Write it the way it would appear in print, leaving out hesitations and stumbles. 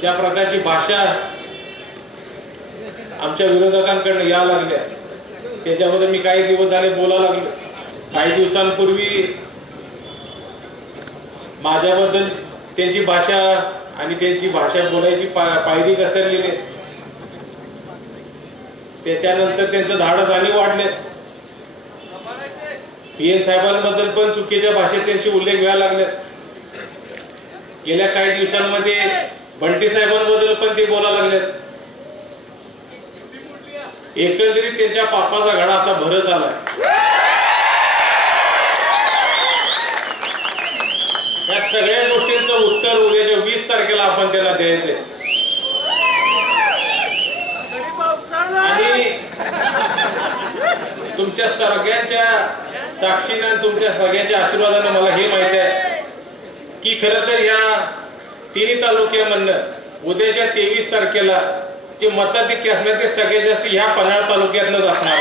ज्या प्रकारची भाषा आमच्या विरोधकांकडून या लागल्या त्याच्याबद्दल मी काही दिवस झाले बोलायला लागलो। काही दिवसांपूर्वी माझ्याबद्दल त्यांची भाषा आणि त्यांची भाषा बोलायची पायरी घसरलेली, त्याच्यानंतर त्यांचं धाडस आणि वाढले। पीएन साहेबांबद्दल पण चुकीच्या भाषेत त्यांचे उल्लेख व्हायला लागले। गेल्या काही दिवसांमध्ये बंटी साहेबांबद्दल पण ते बोलायला लागले। एकंदरीत त्यांच्या पापाचा घडा आता भरत आलाय। या सगळ्या गोष्टींचं उत्तर उद्याच्या 20 तारखेला आपण त्यांना द्यायचंय। आणि तुमच्या सगळ्यांच्या साक्षीने तुमच्या सगळ्यांच्या आशीर्वादाने मला हे माहिती आहे की खरं तर या तिन्ही तालुक्यामधनं उद्याच्या 23 तारखेला जे मताधिक्य असणार ते सगळ्यात जास्त ह्या पन्हाळा तालुक्यातनंच असणार।